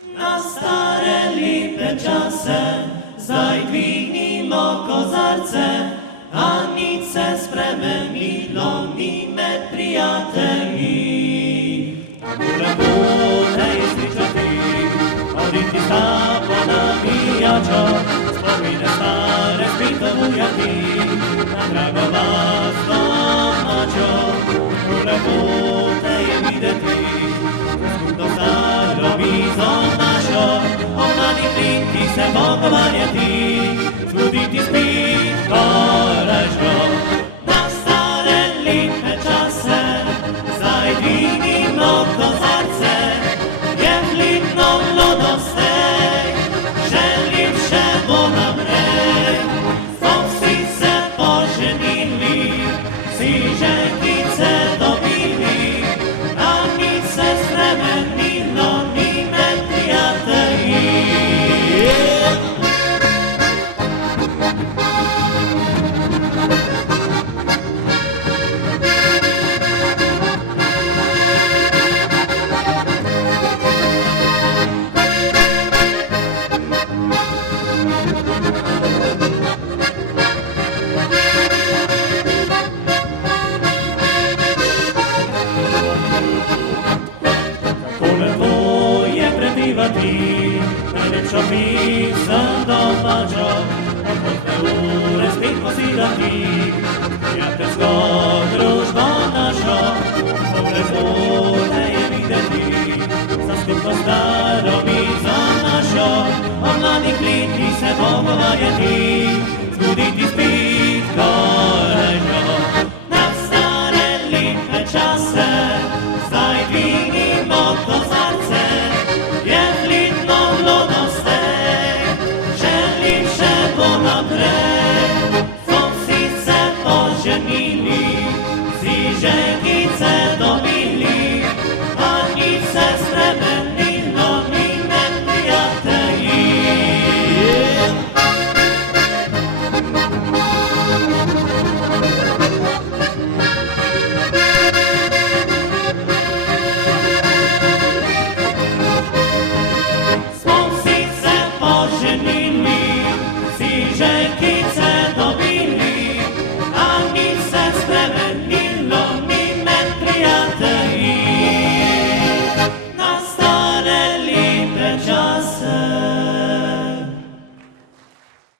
Na stare lipe čase, zdaj dvignimo kozarce, a nič se spremenilo ni med prijatelji. Moramo tej slišati, oditi sta po navijačo, spomine stare spet obujati, na drago vas domačo. Moramo tej videti, do staro vizo našo, o mladih linki se pogovarjati, čuditi spit korajžno. Na stare lipe čase, zdaj dvignimo kozarce, je hlipno mladostej, želim še bo naprej. So vsi se poženili, vsi ženkice dobili, a nič se spremenilo ni med prijatelji. Najlepšo pisem domačo, odhodne ure spet posidati, prijateljsko družbo našo, lepo te je videti, za skupno staro mizo našo, o mladih letih se pogovarjati, zbuditi spet.